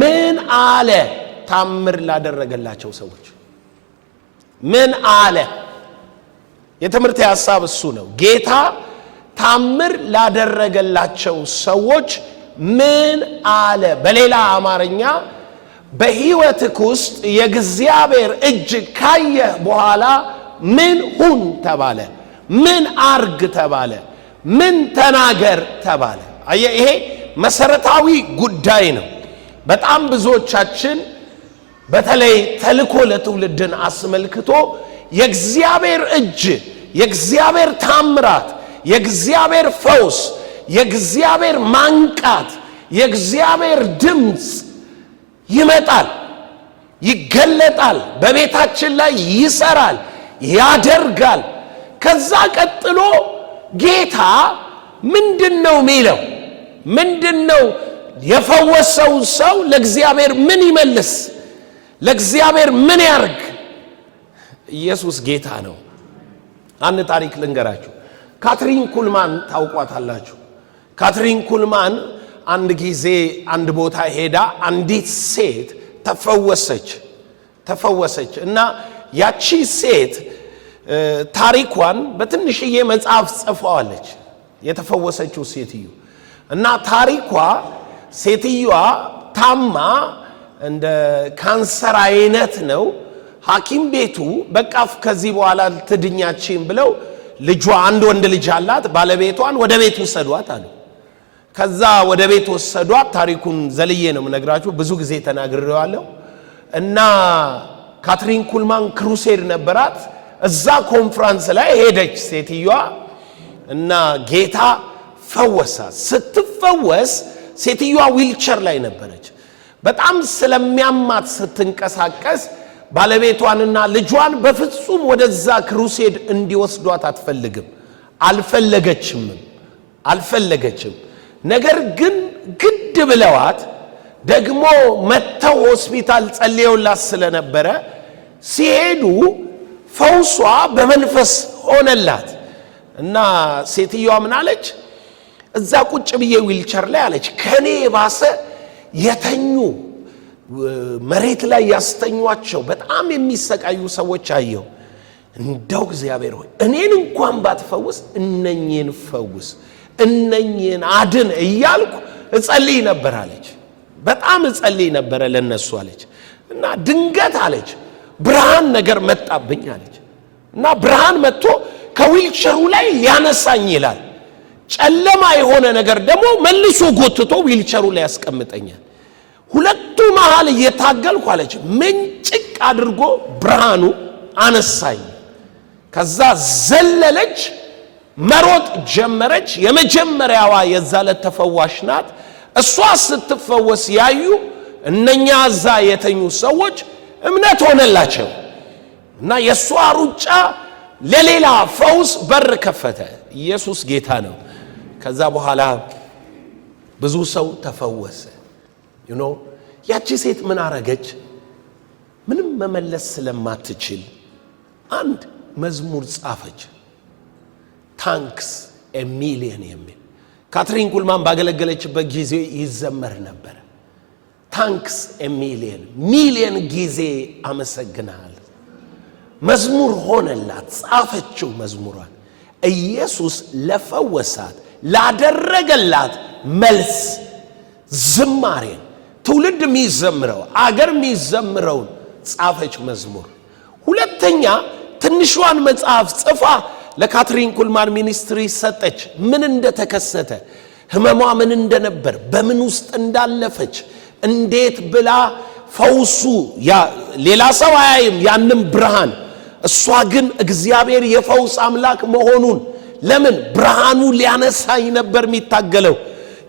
ምን አለ? ታምር ላደረገላቸው ሰዎች ምን አለ? የትምህርት ሐሳብ እሱ ነው። ጌታ ታምር ላደረገላቸው ሰዎች ምን አለ? በሌላ አማርኛ በሕይወትህ ውስጥ የእግዚአብሔር እጅ ካየህ በኋላ ምን ሁን ተባለ? ምን አርግ ተባለ? ምን ተናገር ተባለ? ይሄ መሰረታዊ ጉዳይ ነው። በጣም ብዙዎቻችን በተለይ ተልኮ ለትውልድን አስመልክቶ የእግዚአብሔር እጅ፣ የእግዚአብሔር ታምራት፣ የእግዚአብሔር ፈውስ፣ የእግዚአብሔር ማንቃት፣ የእግዚአብሔር ድምፅ ይመጣል፣ ይገለጣል፣ በቤታችን ላይ ይሰራል፣ ያደርጋል። ከዛ ቀጥሎ ጌታ ምንድነው የሚለው? ምንድነው የፈወሰው ሰው ለእግዚአብሔር ምን ይመልስ? ለእግዚአብሔር ምን ያርግ? ኢየሱስ ጌታ ነው። አንድ ታሪክ ልንገራችሁ። ካትሪን ኩልማን ታውቋታላችሁ? ካትሪን ኩልማን አንድ ጊዜ አንድ ቦታ ሄዳ አንዲት ሴት ተፈወሰች እና ያቺ ሴት ታሪኳን በትንሽዬ መጽሐፍ ጽፈዋለች። የተፈወሰችው ሴትዮ እና ታሪኳ ሴትዮዋ ታማ እንደ ካንሰር አይነት ነው። ሐኪም ቤቱ በቃ ከዚህ በኋላ ትድኛችን ብለው ልጇ አንድ ወንድ ልጅ አላት፣ ባለቤቷን ወደ ቤት ወሰዷት አሉ። ከዛ ወደ ቤት ወሰዷት። ታሪኩን ዘልዬ ነው የምነግራችሁ፣ ብዙ ጊዜ ተናግሬዋለሁ። እና ካትሪን ኩልማን ክሩሴድ ነበራት። እዛ ኮንፈረንስ ላይ ሄደች ሴትዮዋ እና ጌታ ፈወሳት። ስትፈወስ ሴትዮዋ ዊልቸር ላይ ነበረች። በጣም ስለሚያማት ስትንቀሳቀስ ባለቤቷንና ልጇን በፍጹም ወደዛ ክሩሴድ እንዲወስዷት አልፈለገችም። ነገር ግን ግድ ብለዋት ደግሞ መተው ሆስፒታል ጸልየውላት ስለነበረ ሲሄዱ ፈውሷ በመንፈስ ሆነላት እና ሴትዮዋ ምን አለች? እዛ ቁጭ ብዬ ዊልቸር ላይ አለች ከኔ ባሰ የተኙ መሬት ላይ ያስተኟቸው በጣም የሚሰቃዩ ሰዎች አየሁ። እንደው እግዚአብሔር ሆይ እኔን እንኳን ባትፈውስ እነኚህን ፈውስ፣ እነኚህን አድን እያልኩ እጸልይ ነበር አለች። በጣም እጸልይ ነበር ለነሱ አለች። እና ድንገት አለች ብርሃን ነገር መጣብኝ አለች። እና ብርሃን መጥቶ ከዊልቸሩ ላይ ሊያነሳኝ ይላል። ጨለማ የሆነ ነገር ደግሞ መልሶ ጎትቶ ዊልቸሩ ላይ ያስቀምጠኛል። ሁለቱ መሃል እየታገልኩ አለች ምንጭቅ አድርጎ ብርሃኑ አነሳኝ። ከዛ ዘለለች፣ መሮጥ ጀመረች። የመጀመሪያዋ የዛለት ተፈዋሽ ናት። እሷ ስትፈወስ ያዩ እነኛ እዛ የተኙ ሰዎች እምነት ሆነላቸው እና የሷ ሩጫ ለሌላ ፈውስ በር ከፈተ። ኢየሱስ ጌታ ነው። ከዛ በኋላ ብዙ ሰው ተፈወሰ። ያቺ ሴት ምን አረገች? ምንም መመለስ ስለማትችል አንድ መዝሙር ጻፈች። ታንክስ ኤ ሚሊየን የሚል ካትሪን ኩልማን ባገለገለችበት ጊዜ ይዘመር ነበር። ታንክስ ኤ ሚሊየን ጊዜ አመሰግናለሁ። መዝሙር ሆነላት፣ ጻፈችው መዝሙሯን። ኢየሱስ ለፈወሳት ላደረገላት መልስ ዝማሬን ትውልድ የሚዘምረው አገር የሚዘምረውን ጻፈች መዝሙር። ሁለተኛ ትንሿን መጽሐፍ ጽፋ ለካትሪን ኩልማን ሚኒስትሪ ሰጠች። ምን እንደተከሰተ፣ ህመሟ ምን እንደነበር፣ በምን ውስጥ እንዳለፈች፣ እንዴት ብላ ፈውሱ ሌላ ሰው አያይም ያንም ብርሃን፣ እሷ ግን እግዚአብሔር የፈውስ አምላክ መሆኑን ለምን ብርሃኑ ሊያነሳኝ ነበር የሚታገለው፣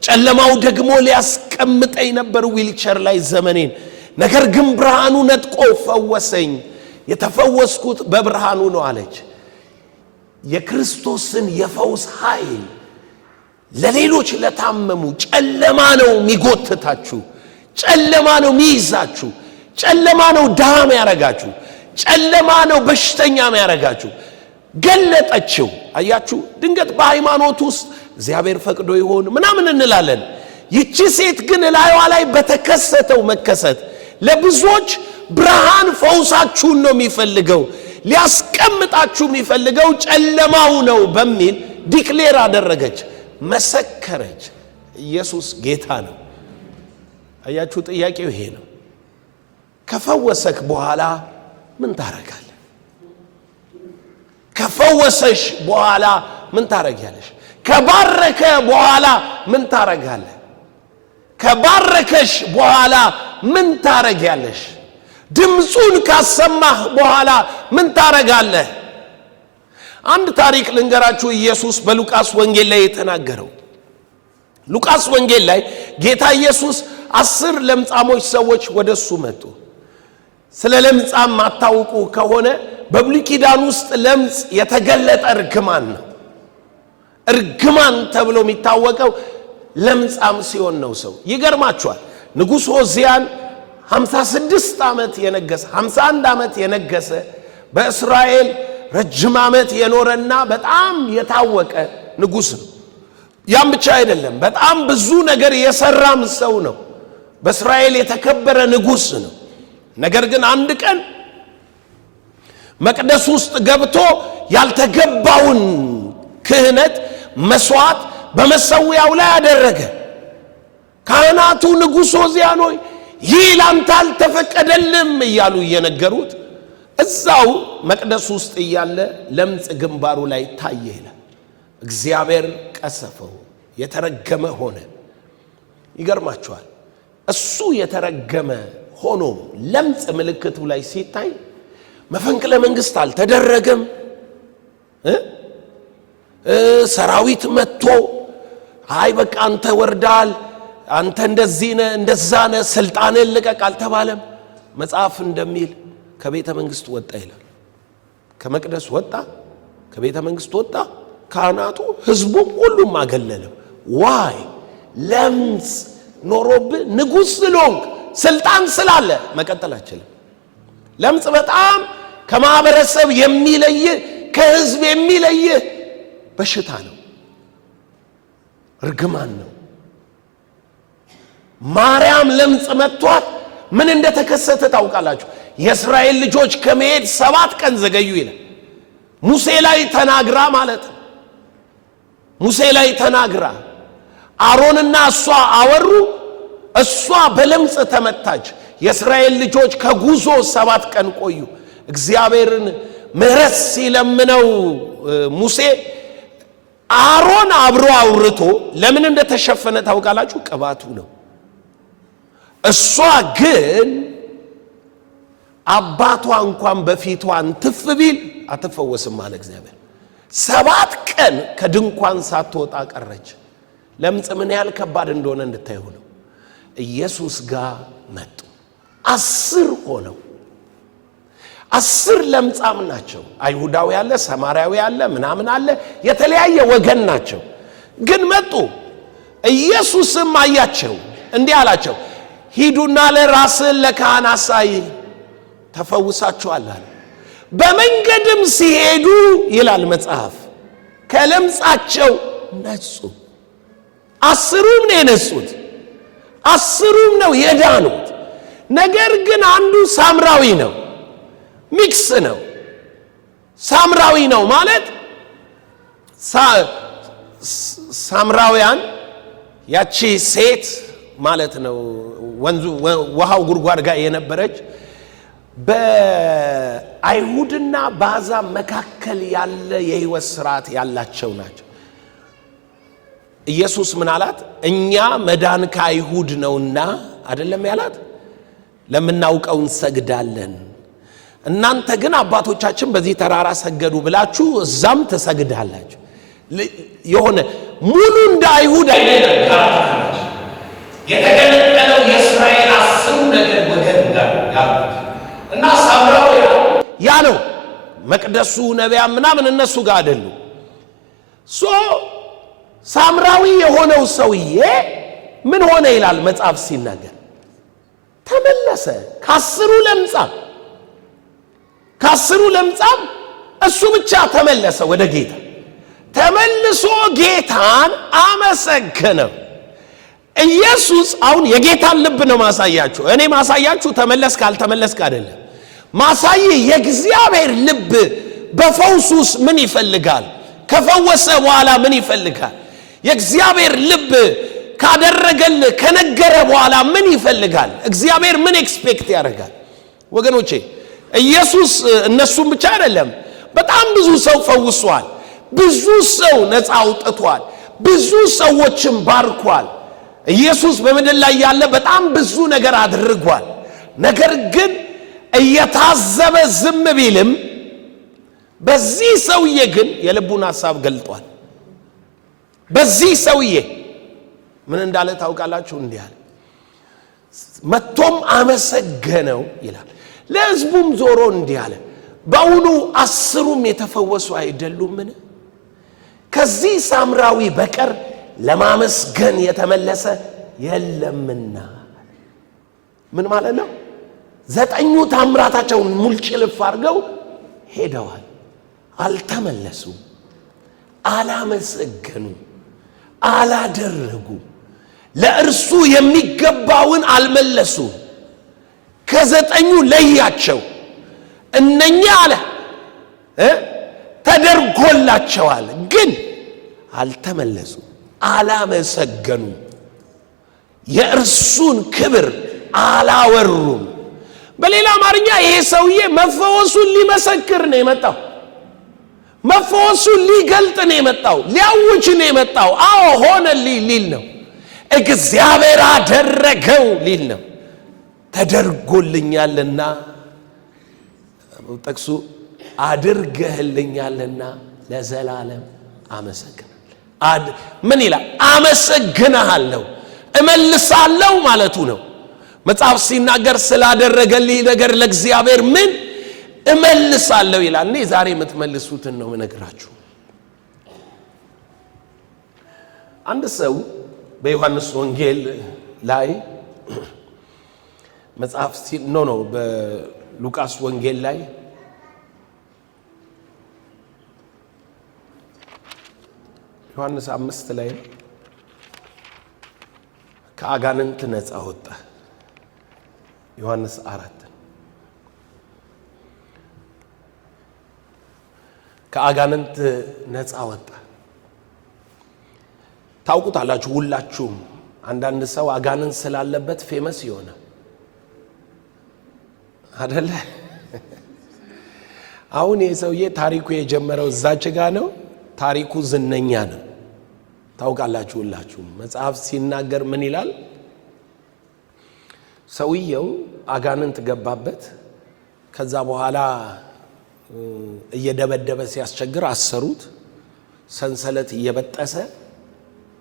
ጨለማው ደግሞ ሊያስቀምጠኝ ነበር ዊልቸር ላይ ዘመኔን፣ ነገር ግን ብርሃኑ ነጥቆ ፈወሰኝ፣ የተፈወስኩት በብርሃኑ ነው አለች። የክርስቶስን የፈውስ ኃይል ለሌሎች ለታመሙ ጨለማ ነው የሚጎትታችሁ፣ ጨለማ ነው የሚይዛችሁ፣ ጨለማ ነው ዳም ያረጋችሁ፣ ጨለማ ነው በሽተኛ ያረጋችሁ። ገለጠችው። አያችሁ፣ ድንገት በሃይማኖት ውስጥ እግዚአብሔር ፈቅዶ ይሆን ምናምን እንላለን። ይቺ ሴት ግን ላይዋ ላይ በተከሰተው መከሰት ለብዙዎች ብርሃን ፈውሳችሁን ነው የሚፈልገው፣ ሊያስቀምጣችሁ የሚፈልገው ጨለማው ነው በሚል ዲክሌር አደረገች፣ መሰከረች። ኢየሱስ ጌታ ነው። አያችሁ፣ ጥያቄው ይሄ ነው። ከፈወሰክ በኋላ ምን ታረጋለህ? ከፈወሰሽ በኋላ ምን ታረጋለሽ? ከባረከ በኋላ ምን ታረጋለህ? ከባረከሽ በኋላ ምን ታረጋለሽ? ድምጹን ካሰማህ በኋላ ምን ታረጋለህ? አንድ ታሪክ ልንገራችሁ። ኢየሱስ በሉቃስ ወንጌል ላይ የተናገረው። ሉቃስ ወንጌል ላይ ጌታ ኢየሱስ 10 ለምጻሞች ሰዎች ወደሱ መጡ። ስለ ለምጻም ማታውቁ ከሆነ በብሉይ ኪዳን ውስጥ ለምጽ የተገለጠ እርግማን ነው። እርግማን ተብሎ የሚታወቀው ለምጻም ሲሆን ነው ሰው። ይገርማችኋል፣ ንጉሥ ሆዚያን 56 ዓመት የነገሰ 51 ዓመት የነገሰ በእስራኤል ረጅም ዓመት የኖረና በጣም የታወቀ ንጉሥ ነው። ያም ብቻ አይደለም፣ በጣም ብዙ ነገር የሰራም ሰው ነው። በእስራኤል የተከበረ ንጉሥ ነው። ነገር ግን አንድ ቀን መቅደስ ውስጥ ገብቶ ያልተገባውን ክህነት መስዋዕት በመሰዊያው ላይ አደረገ። ካህናቱ ንጉሥ ሆዚያን ሆይ ይህ ላንተ አልተፈቀደልም እያሉ እየነገሩት እዛው መቅደስ ውስጥ እያለ ለምጽ ግንባሩ ላይ ታየ ይላል። እግዚአብሔር ቀሰፈው፣ የተረገመ ሆነ። ይገርማችኋል፣ እሱ የተረገመ ሆኖ ለምጽ ምልክቱ ላይ ሲታይ መፈንቅለ መንግስት አልተደረገም። ሰራዊት መጥቶ አይ በቃ አንተ ወርዳል፣ አንተ እንደዚህ ነህ እንደዛ ነህ፣ ስልጣንን ልቀቅ አልተባለም። መጽሐፍ እንደሚል ከቤተ መንግስት ወጣ ይላል። ከመቅደስ ወጣ፣ ከቤተ መንግስት ወጣ። ካህናቱ ህዝቡም ሁሉም አገለለው። ዋይ ለምጽ ኖሮብህ ንጉሥ ስለሆንክ ስልጣን ስላለ መቀጠል አችልም። ለምጽ በጣም ከማህበረሰብ የሚለይ ከህዝብ የሚለይ በሽታ ነው፣ እርግማን ነው። ማርያም ለምጽ መጥቷት ምን እንደተከሰተ ታውቃላችሁ? የእስራኤል ልጆች ከመሄድ 7 ቀን ዘገዩ ይላል። ሙሴ ላይ ተናግራ ማለት ነው። ሙሴ ላይ ተናግራ አሮንና እሷ አወሩ። እሷ በለምጽ ተመታች። የእስራኤል ልጆች ከጉዞ 7 ቀን ቆዩ። እግዚአብሔርን ምህረት ሲለምነው ሙሴ አሮን አብሮ አውርቶ ለምን እንደተሸፈነ ታውቃላችሁ? ቅባቱ ነው። እሷ ግን አባቷ እንኳን በፊቷን ትፍ ቢል አትፈወስም አለ እግዚአብሔር። 7 ቀን ከድንኳን ሳትወጣ ቀረች። ለምጽ ምን ያህል ከባድ እንደሆነ እንድታዩ ነው። ኢየሱስ ጋር መጡ። 10 ሆነው 10 ለምጻም ናቸው። አይሁዳዊ አለ፣ ሰማርያዊ አለ፣ ምናምን አለ፣ የተለያየ ወገን ናቸው። ግን መጡ። ኢየሱስም አያቸው፣ እንዲህ አላቸው፣ ሂዱና ለራስን ለካህን አሳይ፣ ተፈውሳችኋል አለ። በመንገድም ሲሄዱ ይላል መጽሐፍ ከለምጻቸው ነጹ። 10ሩም ነው የነጹት፣ 10ሩም ነው የዳኑት። ነገር ግን አንዱ ሳምራዊ ነው፣ ሚክስ ነው። ሳምራዊ ነው ማለት ሳምራውያን ያቺ ሴት ማለት ነው። ወንዙ ውሃው ጉድጓድ ጋር የነበረች በአይሁድና በአሕዛብ መካከል ያለ የሕይወት ስርዓት ያላቸው ናቸው። ኢየሱስ ምን አላት? እኛ መዳን ከአይሁድ ነውና አይደለም ያላት፣ ለምናውቀው እንሰግዳለን። እናንተ ግን አባቶቻችን በዚህ ተራራ ሰገዱ ብላችሁ እዛም ትሰግዳላችሁ። የሆነ ሙሉ እንደ አይሁድ አይደለም የተገለጠለው የእስራኤል 10 ነገድ ወገን ያሉት እና ሳምራውያን ያ ነው መቅደሱ ነቢያም ምናምን እነሱ ጋር አይደሉ። ሳምራዊ የሆነው ሰውዬ ምን ሆነ ይላል መጽሐፍ ሲናገር፣ ተመለሰ። ከ10 ለምጻም እሱ ብቻ ተመለሰ ወደ ጌታ። ተመልሶ ጌታን አመሰገነው። ኢየሱስ አሁን የጌታን ልብ ነው ማሳያችሁ። እኔ ማሳያችሁ ተመለስ ካልተመለስክ አይደለም። ማሳይ የእግዚአብሔር ልብ በፈውሱስ ምን ይፈልጋል? ከፈወሰ በኋላ ምን ይፈልጋል? የእግዚአብሔር ልብ ካደረገል ከነገረ በኋላ ምን ይፈልጋል? እግዚአብሔር ምን ኤክስፔክት ያደርጋል? ወገኖቼ ኢየሱስ እነሱም ብቻ አይደለም፣ በጣም ብዙ ሰው ፈውሷል። ብዙ ሰው ነፃ አውጥቷል። ብዙ ሰዎችን ባርኳል። ኢየሱስ በመድል ላይ ያለ በጣም ብዙ ነገር አድርጓል። ነገር ግን እየታዘበ ዝም ቢልም በዚህ ሰውዬ ግን የልቡን ሐሳብ ገልጧል። በዚህ ሰውዬ ምን እንዳለ ታውቃላችሁ? እንዲህ አለ፣ መጥቶም አመሰገነው ይላል። ለሕዝቡም ዞሮ እንዲህ አለ፣ በእውኑ 10ሩም የተፈወሱ አይደሉምን? ከዚህ ሳምራዊ በቀር ለማመስገን የተመለሰ የለምና። ምን ማለት ነው? 9ኙ ታምራታቸውን ሙልጭልፍ አድርገው ሄደዋል። አልተመለሱም፣ አላመሰገኑ፣ አላደረጉ፣ ለእርሱ የሚገባውን አልመለሱም። ከ9ኙ ለያቸው። እነኛ አለ ተደርጎላቸዋል፣ ግን አልተመለሱም፣ አላመሰገኑ፣ የእርሱን ክብር አላወሩም። በሌላ አማርኛ ይሄ ሰውዬ መፈወሱን ሊመሰክር ነው የመጣው። መፈወሱን ሊገልጥ ነው የመጣው። ሊያውጅ ነው የመጣው። አዎ ሆነልኝ ሊል ነው። እግዚአብሔር አደረገው ሊል ነው። ተደርጎልኛልና ጠቅሱ አድርገህልኛልና ለዘላለም አመሰግናለሁ። ምን ይላል? አመሰግናለሁ፣ እመልሳለሁ ማለቱ ነው። መጽሐፍ ሲናገር ስላደረገልኝ ነገር ለእግዚአብሔር ምን እመልሳለሁ ይላል። እኔ ዛሬ የምትመልሱትን ነው የምነግራችሁ። አንድ ሰው በዮሐንስ ወንጌል ላይ መጽሐፍ በሉቃስ ወንጌል ላይ ዮሐንስ 5 ላይ ከአጋንንት ነፃ ወጣ። ዮሐንስ 4 ከአጋንንት ነፃ ወጣ። ታውቁታላችሁ ሁላችሁም። አንዳንድ ሰው አጋንንት ስላለበት ፌመስ ይሆነ አይደለ? አሁን የሰውዬ ታሪኩ የጀመረው እዛች ጋ ነው። ታሪኩ ዝነኛ ነው። ታውቃላችሁ ሁላችሁም። መጽሐፍ ሲናገር ምን ይላል? ሰውየው አጋንንት ገባበት። ከዛ በኋላ እየደበደበ ሲያስቸግር አሰሩት። ሰንሰለት እየበጠሰ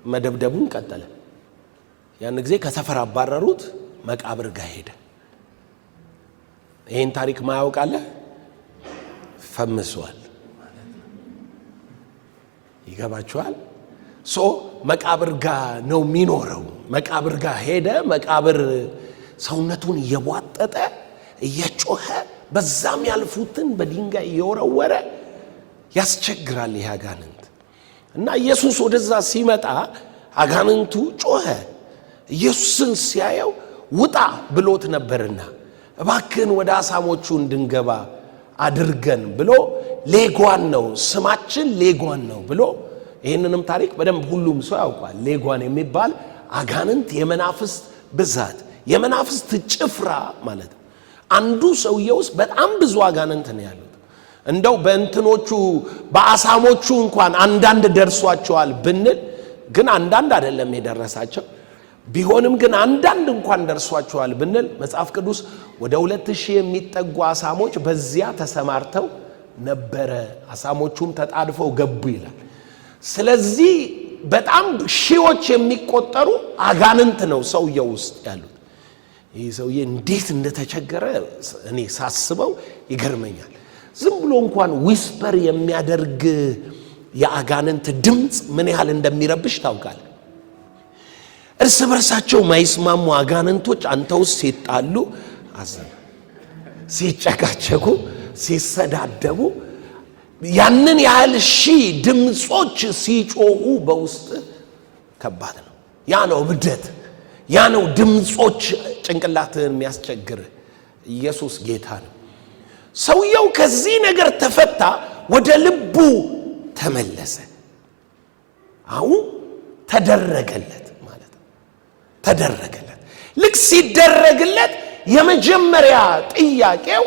መደብደቡን ቀጠለ። ያን ጊዜ ከሰፈር አባረሩት። መቃብር ጋር ሄደ። ይህን ታሪክ ማያውቃለ ፈምሷል። ይገባችኋል? መቃብር ጋር ነው የሚኖረው። መቃብር ጋር ሄደ። መቃብር ሰውነቱን እየቧጠጠ እየጮኸ በዛም ያልፉትን በድንጋይ እየወረወረ ያስቸግራል ይህ አጋንንት። እና ኢየሱስ ወደዛ ሲመጣ አጋንንቱ ጮኸ። ኢየሱስን ሲያየው ውጣ ብሎት ነበርና እባክህን ወደ አሳሞቹ እንድንገባ አድርገን ብሎ ሌጓን ነው ስማችን ሌጓን ነው ብሎ ይህንንም ታሪክ በደንብ ሁሉም ሰው ያውቃል። ሌጓን የሚባል አጋንንት የመናፍስት ብዛት የመናፍስት ጭፍራ ማለት ነው። አንዱ ሰውዬ ውስጥ በጣም ብዙ አጋንንት ነው ያሉት። እንደው በእንትኖቹ በአሳሞቹ እንኳን አንዳንድ ደርሷቸዋል ብንል ግን አንዳንድ አይደለም የደረሳቸው። ቢሆንም ግን አንዳንድ እንኳን ደርሷቸዋል ብንል መጽሐፍ ቅዱስ ወደ 2000 የሚጠጉ አሳሞች በዚያ ተሰማርተው ነበረ። አሳሞቹም ተጣድፈው ገቡ ይላል። ስለዚህ በጣም ሺዎች የሚቆጠሩ አጋንንት ነው ሰውየው ውስጥ ያሉት። ይህ ሰውዬ እንዴት እንደተቸገረ እኔ ሳስበው ይገርመኛል። ዝም ብሎ እንኳን ዊስፐር የሚያደርግ የአጋንንት ድምፅ ምን ያህል እንደሚረብሽ ታውቃለህ? እርስ በርሳቸው ማይስማሙ አጋንንቶች አንተ ውስጥ ሲጣሉ አዘነ፣ ሲጨቃጨቁ፣ ሲሰዳደቡ ያንን ያህል ሺህ ድምጾች ሲጮሁ በውስጥ ከባድ ነው። ያ ነው እብደት። ያ ነው ድምጾች ጭንቅላትህን የሚያስቸግር። ኢየሱስ ጌታ ነው። ሰውየው ከዚህ ነገር ተፈታ፣ ወደ ልቡ ተመለሰ። አሁን ተደረገለት ማለት ነው። ተደረገለት። ልክ ሲደረግለት የመጀመሪያ ጥያቄው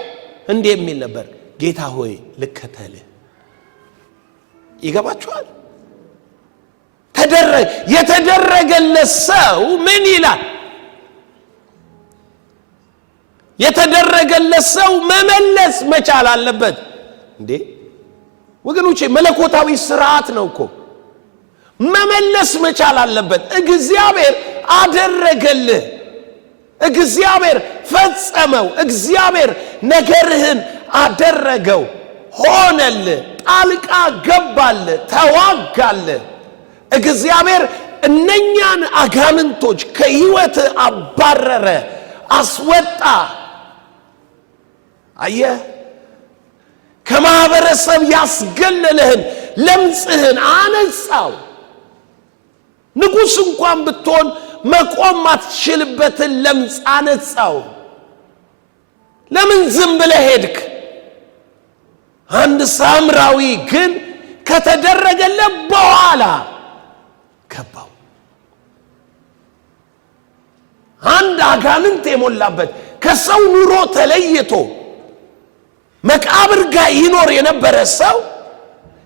እንዲህ የሚል ነበር፣ ጌታ ሆይ ልከተልህ። ይገባችኋል? የተደረገለት ሰው ምን ይላል? የተደረገለት ሰው መመለስ መቻል አለበት። እንዴ ወገኖቼ መለኮታዊ ስርዓት ነው እኮ። መመለስ መቻል አለበት። እግዚአብሔር አደረገልህ፣ እግዚአብሔር ፈጸመው፣ እግዚአብሔር ነገርህን አደረገው፣ ሆነልህ፣ ጣልቃ ገባልህ፣ ተዋጋልህ። እግዚአብሔር እነኛን አጋንንቶች ከህይወት አባረረ፣ አስወጣ። አየህ፣ ከማህበረሰብ ያስገለለህን ለምጽህን አነጻው። ንጉሥ እንኳን ብትሆን መቆም አትችልበትን ለምጽ አነጻው። ለምን ዝም ብለህ ሄድክ? አንድ ሳምራዊ ግን ከተደረገለት በኋላ ገባው። አንድ አጋንንት የሞላበት ከሰው ኑሮ ተለይቶ መቃብር ጋር ይኖር የነበረ ሰው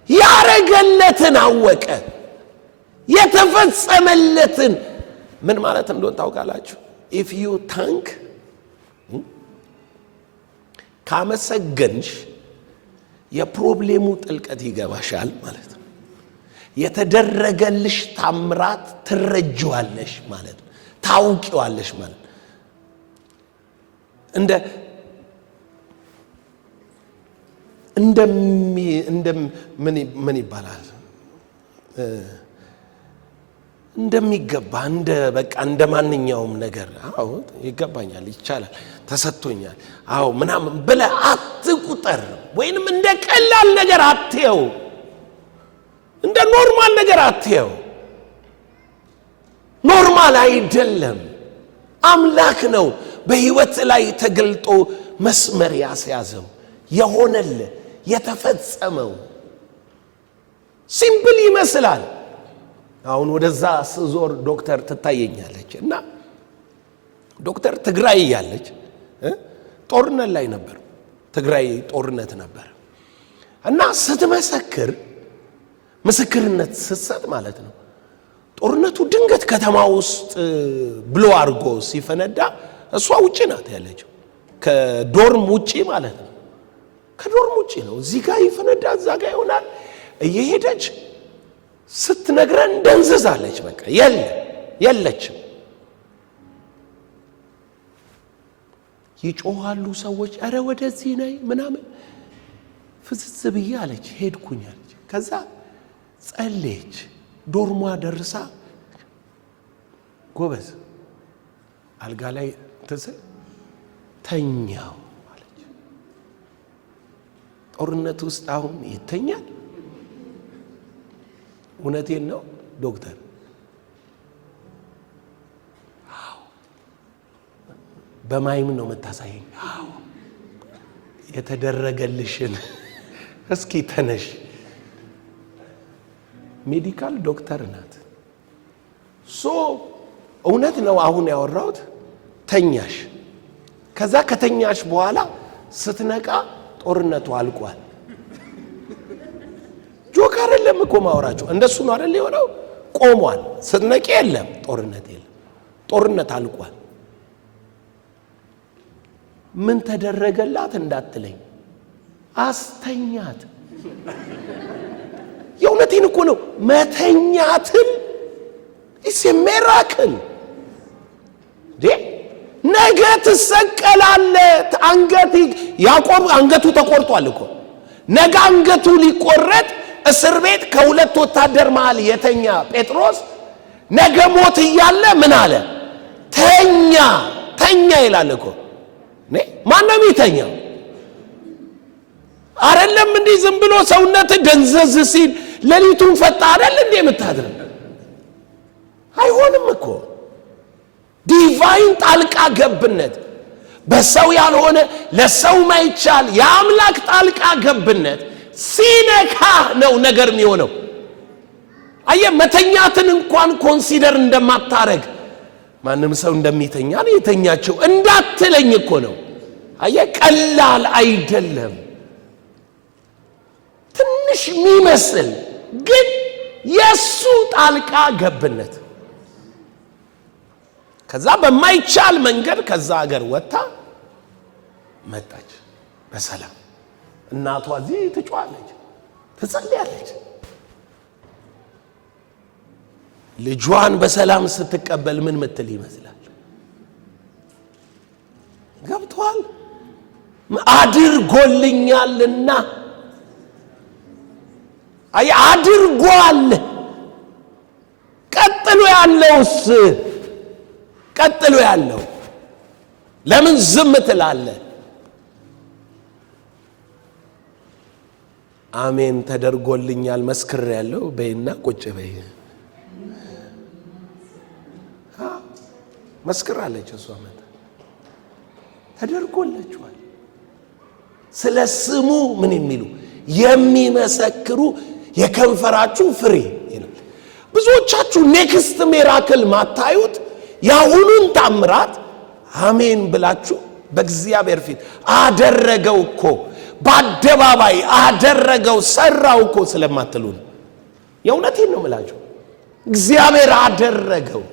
ያረገለትን አወቀ። የተፈጸመለትን ምን ማለት እንደሆነ ታውቃላችሁ? if you thank ካመሰገንሽ የፕሮብሌሙ ጥልቀት ይገባሻል ማለት ነው። የተደረገልሽ ታምራት ትረጅዋለሽ ማለት ነው። ታውቂዋለሽ ማለት ምን ይባላል? እንደሚገባ በቃ እንደማንኛውም ነገር አዎ ይገባኛል፣ ይቻላል፣ ተሰጥቶኛል፣ አዎ ምናምን ብለህ አትቁጠር። ወይንም እንደ ቀላል ነገር አትየው፣ እንደ ኖርማል ነገር አትየው። ኖርማል አይደለም። አምላክ ነው በህይወት ላይ ተገልጦ መስመር ያስያዘው፣ የሆነልህ የተፈጸመው። ሲምፕል ይመስላል። አሁን ወደዛ ስዞር ዶክተር ትታየኛለች እና ዶክተር ትግራይ ያለች ጦርነት ላይ ነበር። ትግራይ ጦርነት ነበር እና ስትመሰክር ምስክርነት ስትሰጥ ማለት ነው። ጦርነቱ ድንገት ከተማ ውስጥ ብሎ አርጎ ሲፈነዳ እሷ ውጪ ናት ያለችው። ከዶርም ውጪ ማለት ነው። ከዶርም ውጪ ነው። እዚህ ጋር ይፈነዳ እዛ ጋር ይሆናል እየሄደች ስትነግረን ደንዝዛለች። በቃ የለችም። ይጮሃሉ ሰዎች፣ አረ ወደዚህ ነይ ምናምን። ፍዝዝ ብዬ አለች፣ ሄድኩኝ አለች። ከዛ ጸለየች። ዶርሟ ደርሳ ጎበዝ አልጋ ላይ ተኛው አለች። ጦርነት ውስጥ አሁን ይተኛል? እውነቴን ነው ዶክተር። በማይም ነው መታሳየኝ። የተደረገልሽን እስኪ ተነሽ። ሜዲካል ዶክተር ናት። እውነት ነው አሁን ያወራሁት። ተኛሽ። ከዛ ከተኛሽ በኋላ ስትነቃ ጦርነቱ አልቋል። ጆክ አይደለም እኮ ማወራቸው፣ እንደሱ ነው አይደል የሆነው። ቆሟል። ስትነቂ የለም ጦርነት፣ የለም ጦርነት አልቋል። ምን ተደረገላት እንዳትለኝ፣ አስተኛት። የእውነቴን እኮ ነው። መተኛትም ኢስ ሚራክል። ነገ ትሰቀላለህ። ያዕቆብ አንገቱ ተቆርጧል እኮ። ነገ አንገቱ ሊቆረጥ እስር ቤት ከሁለት ወታደር መሃል የተኛ ጴጥሮስ ነገ ሞት እያለ ምን አለ? ተኛ ይላል እኮ። ማንም ይተኛው አይደለም እንዴ? ዝም ብሎ ሰውነት ደንዘዝ ሲል ሌሊቱን ፈጣ አይደል እንዴ የምታድር? አይሆንም እኮ። ዲቫይን ጣልቃ ገብነት በሰው ያልሆነ ለሰው ማይቻል የአምላክ ጣልቃ ገብነት ሲነካ ነው ነገር የሚሆነው። መተኛትን እንኳን ኮንሲደር እንደማታረግ ማንም ሰው እንደሚተኛ ነው የተኛቸው እንዳትለኝ እኮ ነው። ቀላል አይደለም። ትንሽ የሚመስል ግን የሱ ጣልቃ ገብነት ከዛ በማይቻል መንገድ ከዛ ሀገር ወጣ መጣች በሰላም። እናቷ እዚህ ትጮኻለች፣ ትጸልያለች። ልጇን በሰላም ስትቀበል ምን ምትል ይመስላል? ገብቷል? አድርጎልኛልና አድርጓል። ቀጥሎ ያለው ለምን ዝም ትላለህ? አሜን ተደርጎልኛል መስክሬያለሁ በይና ቁጭ በይ። መስክራለች እሷ መጣ ተደርጎላችኋል። ስለ ስሙ ምን የሚሉ የሚመሰክሩ የከንፈራችሁ ፍሬ ይላል። ብዙዎቻችሁ ኔክስት ሚራክል ማታዩት ያሁኑን ታምራት አሜን ብላችሁ በእግዚአብሔር ፊት አደረገው እኮ በአደባባይ አደረገው ሰራው እኮ ስለማትሉ ነው። የእውነቴን ነው የምላችሁ። እግዚአብሔር አደረገው፣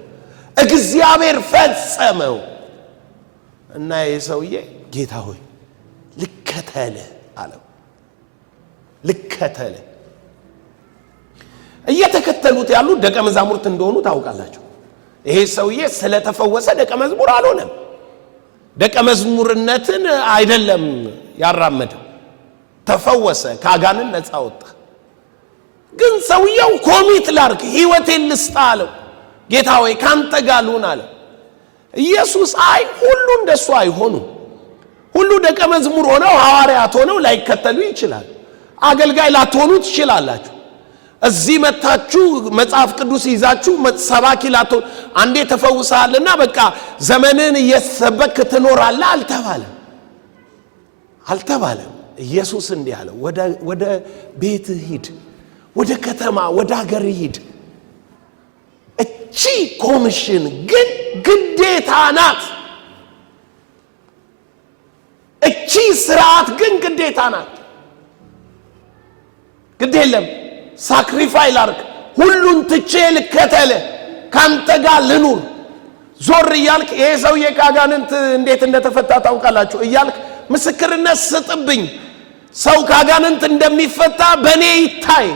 እግዚአብሔር ፈጸመው እና የሰውዬ ጌታ ሆይ ልከተለ አለው። ልከተለ እየተከተሉት ያሉ ደቀ መዛሙርት እንደሆኑ ታውቃላችሁ። ይሄ ሰውዬ ስለተፈወሰ ደቀ መዝሙር አልሆነም። ደቀ መዝሙርነትን አይደለም ያራመደው። ተፈወሰ፣ ከአጋንንት ነፃ ወጣ። ግን ሰውየው ኮሚት ላርክ ህይወቴን ልስጥ አለው። ጌታ ሆይ ካንተ ጋር ልሁን አለው። ኢየሱስ ሁሉ እንደሱ አይሆኑ። ሁሉ ደቀ መዝሙር ሆነው ሐዋርያት ሆነው ላይከተሉ ይችላል። አገልጋይ ላትሆኑ ትችላላችሁ። እዚህ መታችሁ መጽሐፍ ቅዱስ ይዛችሁ ሰባኪ ላትሆኑ አንዴ ተፈውሰሃልና በቃ ዘመንን እየሰበክ ትኖራለህ አልተባለም። ኢየሱስ እንዲህ አለው፣ ወደ ቤት ሂድ፣ ወደ ከተማ ወደ ሀገር ሂድ። እቺ ኮሚሽን ግን ግዴታ ናት። እቺ ስርዓት ግን ግዴታ ናት። ግድ የለም ሳክሪፋይ ላርክ፣ ሁሉን ትቼ ልከተለ፣ ካንተ ጋር ልኑር። ዞር እያልክ ይሄ ሰውዬ ከአጋንንት እንዴት እንደተፈታ ታውቃላችሁ እያልክ ምስክርነት ስጥብኝ። ሰው ከአጋንንት እንደሚፈታ በእኔ ይታይ።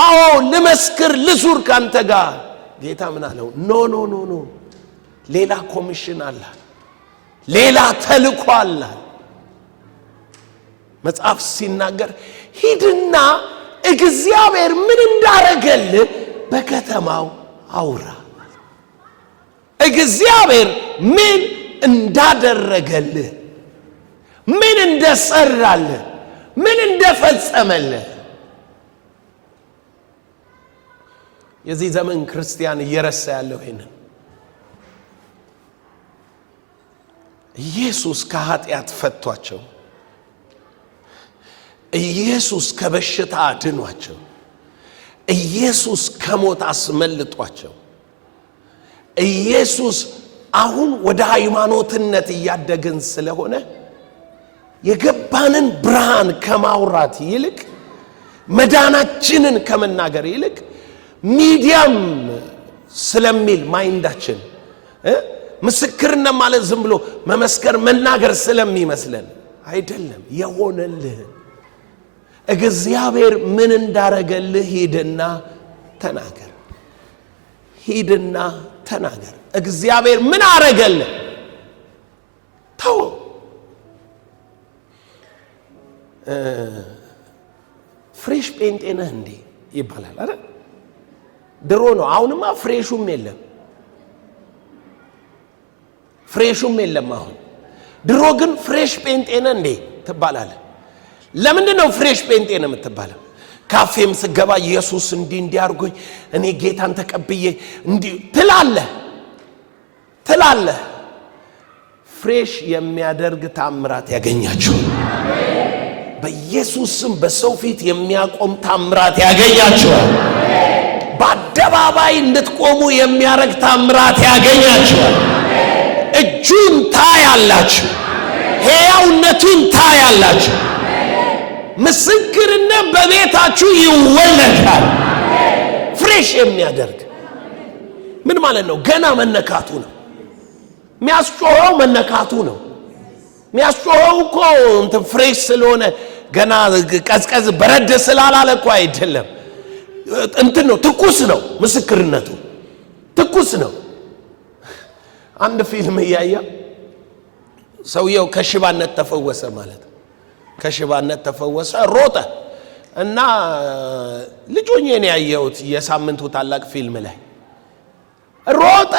አዎ ልመስክር፣ ልዙር ካንተ ጋር። ጌታ ምን አለው? ኖ ሌላ ኮሚሽን አለ፣ ሌላ ተልእኮ አለ። መጽሐፍ ሲናገር ሂድና እግዚአብሔር ምን እንዳረገልህ በከተማው አውራ። እግዚአብሔር ምን እንዳደረገልህ፣ ምን እንደሰራልህ፣ ምን እንደፈጸመልህ። የዚህ ዘመን ክርስቲያን እየረሳ ያለው ይሄንን። ኢየሱስ ከኃጢአት ፈቷቸው፣ ኢየሱስ ከበሽታ አድኗቸው፣ ኢየሱስ ከሞት አስመልጧቸው። ኢየሱስ አሁን ወደ ሃይማኖትነት እያደግን ስለሆነ የገባንን ብርሃን ከማውራት ይልቅ መዳናችንን ከመናገር ይልቅ ሚዲያም ስለሚል ማይንዳችን ምስክርነት ማለት ዝም ብሎ መመስከር መናገር ስለሚመስለን አይደለም። የሆነልህ እግዚአብሔር ምን እንዳረገልህ ሂድና ተናገር። ሂድና ተናገር። እግዚአብሔር ምን አረገልህ? ተው። ፍሬሽ ጴንጤ ነህ እንዴ ይባላል አይደል? ድሮ ነው። አሁንማ ፍሬሹም የለም፣ አሁን። ድሮ ግን ፍሬሽ ጴንጤ ነህ እንዴ ትባላለህ። ለምንድን ነው ፍሬሽ ጴንጤ ነው የምትባለው? ካፌም ስገባ ኢየሱስ እንዲህ አድርጎኝ እኔ ጌታን ተቀብዬ እንዲህ ትላለህ። ፍሬሽ የሚያደርግ ታምራት ያገኛችሁ በኢየሱስ ስም። በሰው ፊት የሚያቆም ታምራት ያገኛችኋል። በአደባባይ እንድትቆሙ የሚያረግ ታምራት ያገኛችኋል። እጁን ታያላችሁ፣ ሕያውነቱን ታያላችሁ። ምስክርነት በቤታችሁ ይወለዳል። ፍሬሽ የሚያደርግ ምን ማለት ነው? ገና መነካቱ ነው። የሚያስጮኸው መነካቱ ነው። የሚያስጮኸው እኮ እንትን ፍሬሽ ስለሆነ ገና ቀዝቀዝ በረደ ስላላለ እኮ አይደለም። እንትን ነው፣ ትኩስ ነው። ምስክርነቱ ትኩስ ነው። አንድ ፊልም እያየ ሰውየው ከሽባነት ተፈወሰ ማለት ነው። ከሽባነት ተፈወሰ፣ ሮጠ እና ልጆኜ ነው ያየሁት የሳምንቱ ታላቅ ፊልም ላይ ሮጠ።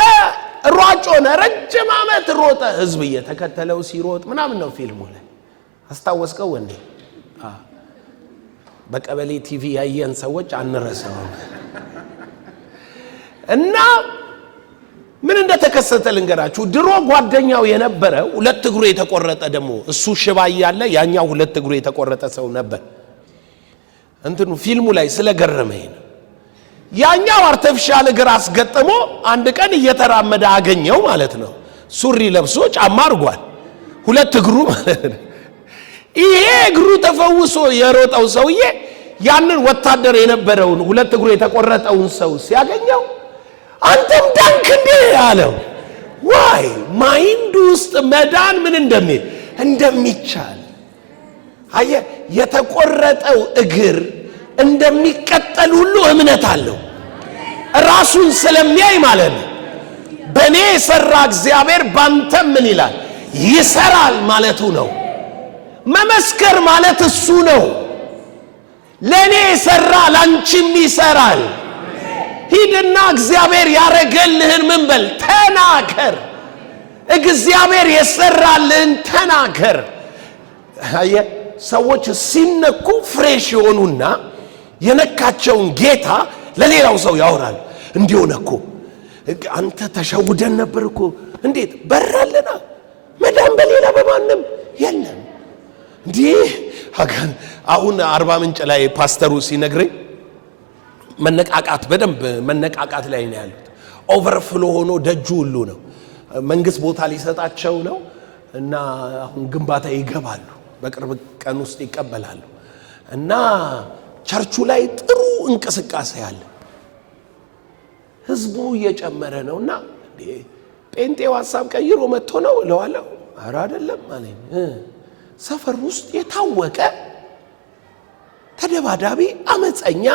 ሯጭ ሆነ፣ ረጅም ዓመት ሮጠ። ህዝብ እየተከተለው ሲሮጥ ምናምን ነው ፊልሙ ላይ። አስታወስከው ወንዴ? በቀበሌ ቲቪ ያየን ሰዎች አንረሳውም። እና ምን እንደተከሰተ ልንገራችሁ። ድሮ ጓደኛው የነበረ ሁለት እግሩ የተቆረጠ ደግሞ እሱ ሽባ እያለ ያኛው ሁለት እግሩ የተቆረጠ ሰው ነበር። እንትኑ ፊልሙ ላይ ስለገረመኝ ነው። ያኛው አርቲፊሻል እግር አስገጥሞ አንድ ቀን እየተራመደ አገኘው ማለት ነው። ሱሪ ለብሶ ጫማ አርጓል፣ ሁለት እግሩ ማለት ነው። ይሄ እግሩ ተፈውሶ የሮጠው ሰውዬ ያንን ወታደር የነበረውን ሁለት እግሩ የተቆረጠውን ሰው ሲያገኘው አንተም ዳንክ እንዴ አለው። ዋይ ማይንድ ውስጥ መዳን ምን እንደሚቻል አየ። የተቆረጠው እግር እንደሚቀጠል ሁሉ እምነት አለው። ራሱን ስለሚያይ ማለት ነው። በእኔ የሰራ እግዚአብሔር ባንተም ምን ይላል? ይሰራል ማለቱ ነው። መመስከር ማለት እሱ ነው። ለእኔ የሰራ ላንቺም ይሰራል። ሂድና እግዚአብሔር ያረገልህን ምን በል? ተናገር። እግዚአብሔር የሰራልህን ተናገር። አየ ሰዎች ሲነኩ ፍሬሽ የሆኑና የነካቸውን ጌታ ለሌላው ሰው ያወራል። እንዲሆነ እኮ አንተ ተሸውደን ነበር እኮ እንዴት በራልና መዳን በሌላ በማንም የለም። እንዲህ አሁን አርባ ምንጭ ላይ ፓስተሩ ሲነግረኝ መነቃቃት በደንብ መነቃቃት ላይ ነው ያሉት። ኦቨርፍሎ ሆኖ ደጁ ሁሉ ነው። መንግስት ቦታ ሊሰጣቸው ነው እና አሁን ግንባታ ይገባሉ። በቅርብ ቀን ውስጥ ይቀበላሉ እና ቸርቹ ላይ ጥሩ እንቅስቃሴ አለ። ህዝቡ እየጨመረ ነውና ጴንጤው ሐሳብ ቀይሮ መጥቶ ነው እለዋለሁ። ኧረ አይደለም አለኝ። ሰፈር ውስጥ የታወቀ ተደባዳቢ፣ አመፀኛ፣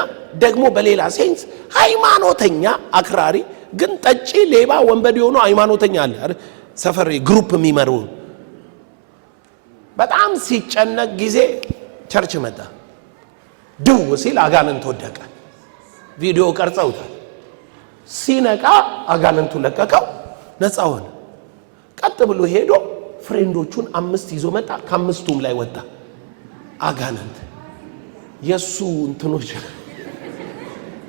ደግሞ በሌላ ሴንስ ሃይማኖተኛ፣ አክራሪ ግን ጠጪ፣ ሌባ፣ ወንበዴ ሆኖ ሃይማኖተኛ አለ አይደል? ሰፈር ግሩፕ የሚመሩ በጣም ሲጨነቅ ጊዜ ቸርች መጣ። ድው ሲል አጋንንት ወደቀ። ቪዲዮ ቀርጸውታል። ሲነቃ አጋንንቱ ለቀቀው፣ ነፃ ሆነ። ቀጥ ብሎ ሄዶ ፍሬንዶቹን 5 ይዞ መጣ። ከ5ቱም ላይ ወጣ አጋንንት። የሱ እንትኖች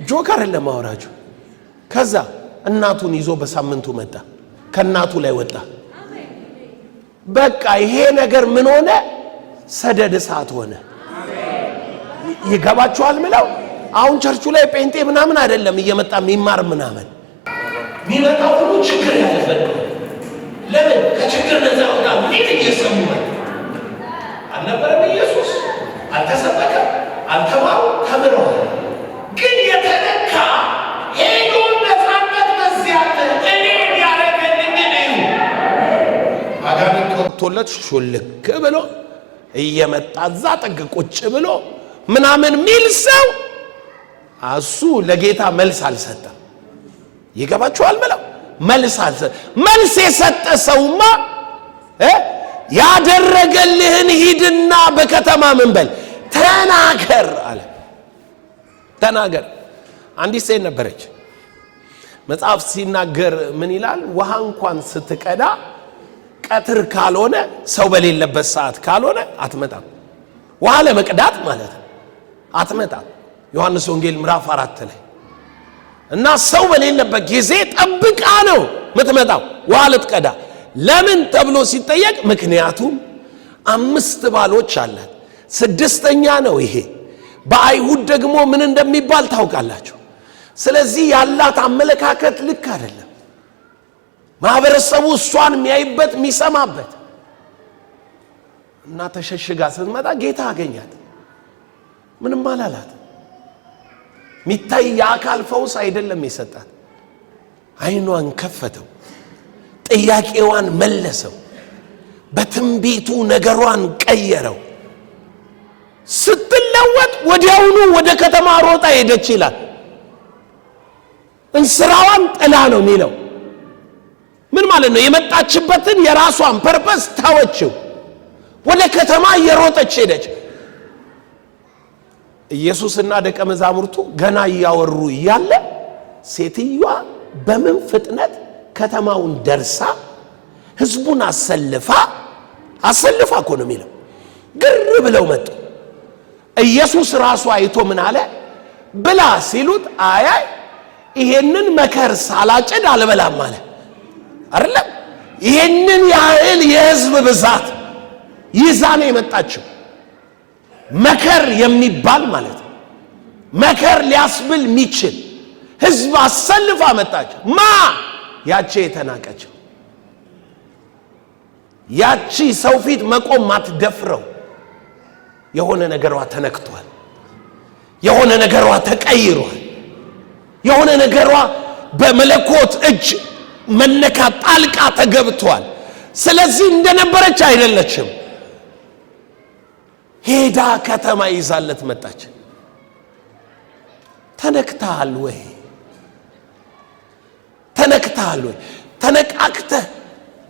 ጆከር ለማወራጁ። ከዛ እናቱን ይዞ በሳምንቱ መጣ። ከእናቱ ላይ ወጣ። በቃ ይሄ ነገር ምን ሆነ? ሰደድ እሳት ሆነ። ይገባችኋል? ምለው አሁን ቸርቹ ላይ ጴንጤ ምናምን አይደለም እየመጣ የሚማር ምናምን የሚመጣው ሁሉ ችግር ያለበት ነው። ለምን ከችግር ነፃ ወጣ? ምን እየሰሙ አልነበረም? ኢየሱስ አልተሰበከም፣ አልተማሩ፣ ተምረዋል። ግን የተነካ ሄዶ ነፃነት በዚያ እኔ ያረገልኝ ነው። አጋንንት ወጥቶለት ሹልክ ብሎ እየመጣ እዛ ጥግ ቁጭ ብሎ ምናምን ሚል ሰው እሱ ለጌታ መልስ አልሰጠም። ይገባችኋል? ምለው መልስ አልሰጠም። መልስ የሰጠ ሰውማ ያደረገልህን ሂድና በከተማ ምን በል ተናገር አለ። ተናገር። አንዲት ሴት ነበረች። መጽሐፍ ሲናገር ምን ይላል? ውሃ እንኳን ስትቀዳ ቀትር ካልሆነ ሰው በሌለበት ሰዓት ካልሆነ አትመጣም። ውሃ ለመቅዳት ማለት ነው አትመጣም። ዮሐንስ ወንጌል ምዕራፍ 4 ላይ እና ሰው በሌለበት ጊዜ ጠብቃ ነው ምትመጣው ውሃ ልትቀዳ። ለምን ተብሎ ሲጠየቅ ምክንያቱም 5 ባሎች አላት፣ 6ኛ ነው ይሄ። በአይሁድ ደግሞ ምን እንደሚባል ታውቃላችሁ። ስለዚህ ያላት አመለካከት ልክ አይደለም። ማህበረሰቡ እሷን የሚያይበት የሚሰማበት እና ተሸሽጋ ስትመጣ ጌታ አገኛት። ምንም አላላት። ሚታይ የአካል ፈውስ አይደለም የሰጣት፣ አይኗን ከፈተው፣ ጥያቄዋን መለሰው፣ በትንቢቱ ነገሯን ቀየረው። ስትለወጥ ወዲያውኑ ወደ ከተማ ሮጣ ሄደች ይላል። እንስራዋን ጥላ ነው የሚለው። ምን ማለት ነው? የመጣችበትን የራሷን ፐርፐስ ታወችው፣ ወደ ከተማ እየሮጠች ሄደች። ኢየሱስና ደቀ መዛሙርቱ ገና እያወሩ እያለ ሴትዮዋ በምን ፍጥነት ከተማውን ደርሳ ህዝቡን አሰልፋ እኮ ነው የሚለው። ግር ብለው መጡ። ኢየሱስ ራሱ አይቶ ምን አለ? ብላ ሲሉት አይ ይሄንን መከር ሳላጭድ አልበላም አለ። አይደለም ይሄንን ያህል የህዝብ ብዛት ይዛ ነው የመጣችው። መከር የሚባል ማለት ነው። መከር ሊያስብል የሚችል ህዝብ አሰልፋ መጣች። ያቺ የተናቀችው፣ ያቺ ሰው ፊት መቆም ማትደፍረው የሆነ ነገሯ ተነክቷል። የሆነ ነገሯ ተቀይሯል። የሆነ ነገሯ በመለኮት እጅ መነካት ጣልቃ ተገብቷል። ስለዚህ እንደነበረች አይደለችም። ሄዳ ከተማ ይዛለት መጣች። ተነክታል ወይ? ተነክታል ወይ? ተነቃክተህ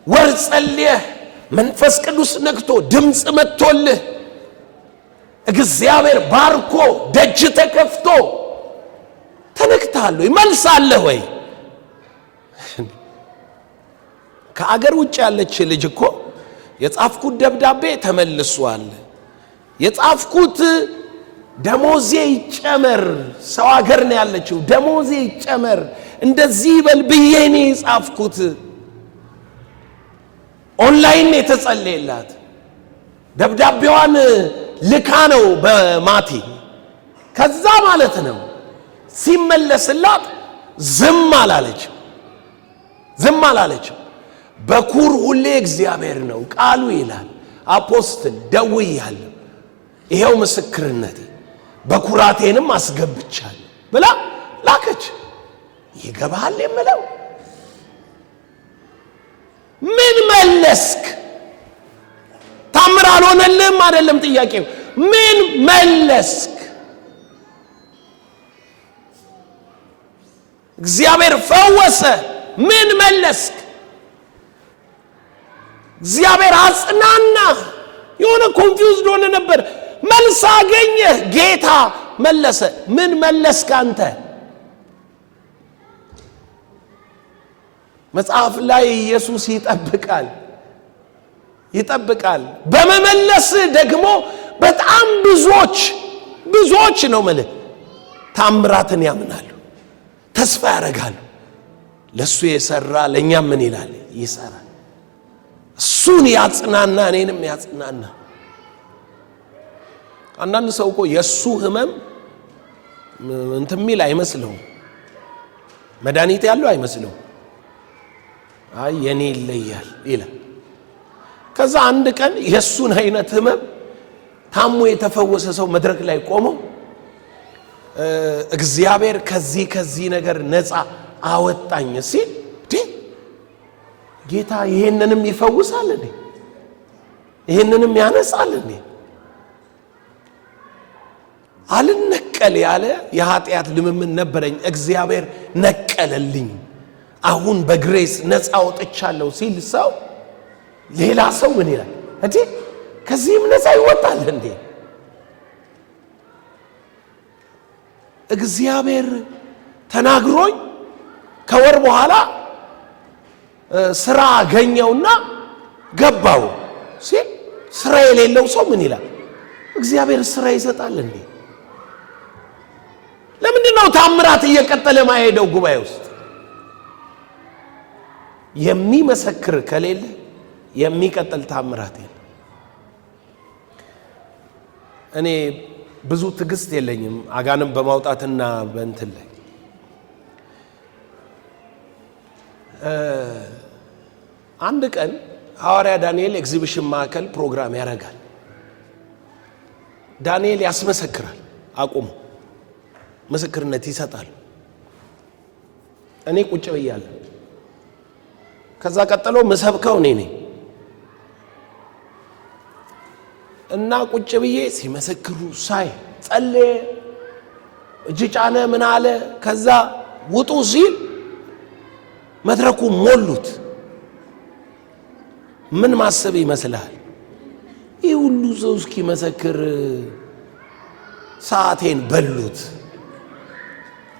ወር ጸልየህ መንፈስ ቅዱስ ነክቶ ድምፅ መጥቶልህ እግዚአብሔር ባርኮ ደጅ ተከፍቶ ተነክታል ወይ? መልስ አለ ወይ? ከአገር ውጭ ያለች ልጅ እኮ የጻፍኩት ደብዳቤ ተመልሷል፣ የጻፍኩት ደሞዜ ይጨመር፣ ሰው አገር ነው ያለችው፣ ደሞዜ ይጨመር እንደዚህ በል ብዬ ነው የጻፍኩት። ኦንላይን የተጸለየላት ደብዳቤዋን ልካ ነው በማቲ። ከዛ ማለት ነው ሲመለስላት ዝም አላለች። በኩር ሁሌ እግዚአብሔር ነው ቃሉ ይላል። አፖስትል ደውያለሁ፣ ይሄው ምስክርነቴ፣ በኩራቴንም አስገብቻለሁ ብላ ላከች። ይገባል የምለው ምን መለስክ? ታምር አልሆነልህም አይደለም ጥያቄው። ምን መለስክ? እግዚአብሔር ፈወሰ፣ ምን መለስክ? እግዚአብሔር አጽናና። የሆነ ኮንፊውዝድ ሆነ ነበር፣ መልስ አገኘ። ጌታ መለሰ። ምን መለስክ አንተ? መጽሐፍ ላይ ኢየሱስ ይጠብቃል። በመመለስ ደግሞ በጣም ብዙዎች ነው ማለት ታምራትን ያምናሉ፣ ተስፋ ያደርጋሉ። ለሱ የሰራ ለኛም ምን ይላል? ይሰራል። እሱን ያጽናና እኔንም ያጽናና። አንዳንድ ሰው እኮ የሱ ህመም እንትሚል አይመስልም፣ መድኃኒት ያለው አይመስልም። አይ የኔ ይለያል ይላል። ከዛ አንድ ቀን የሱን አይነት ህመም ታሞ የተፈወሰ ሰው መድረክ ላይ ቆሞ እግዚአብሔር ከዚህ ነገር ነፃ አወጣኝ ሲል ጌታ ይሄንንም ይፈውሳል እንዴ? ይሄንንም ያነጻል እንዴ? አልነቀል ያለ የኃጢአት ልምምድ ነበረኝ፣ እግዚአብሔር ነቀለልኝ፣ አሁን በግሬስ ነፃ ወጥቻለሁ ሲል ሰው ሌላ ሰው ምን ይላል? እንዴ ከዚህም ነፃ ይወጣል እንዴ? እግዚአብሔር ተናግሮኝ ከወር በኋላ ስራ አገኘውና ገባው ሲል ስራ የሌለው ሰው ምን ይላል? እግዚአብሔር ስራ ይሰጣል እንዴ? ለምንድን ነው ታምራት እየቀጠለ ማይሄደው? ጉባኤ ውስጥ የሚመሰክር ከሌለ የሚቀጥል ታምራት የለም። እኔ ብዙ ትዕግስት የለኝም አጋንም በማውጣትና በእንትን ላይ አንድ ቀን ሐዋርያ ዳንኤል ኤግዚቢሽን ማዕከል ፕሮግራም ያደርጋል። ዳንኤል ያስመሰክራል። አቁሙ ምስክርነት ይሰጣል። እኔ ቁጭ ብያለሁ። ከዛ ቀጥሎ ምሰብከው እኔ ነኝ እና ቁጭ ብዬ ሲመሰክሩ ሳይ ጸለየ፣ እጅ ጫነ፣ ምን አለ። ከዛ ውጡ ሲል መድረኩ ሞሉት። ምን ማሰብ ይመስልሃል? ይህ ሁሉ ሰው እስኪመሰክር ሰዓቴን በሉት።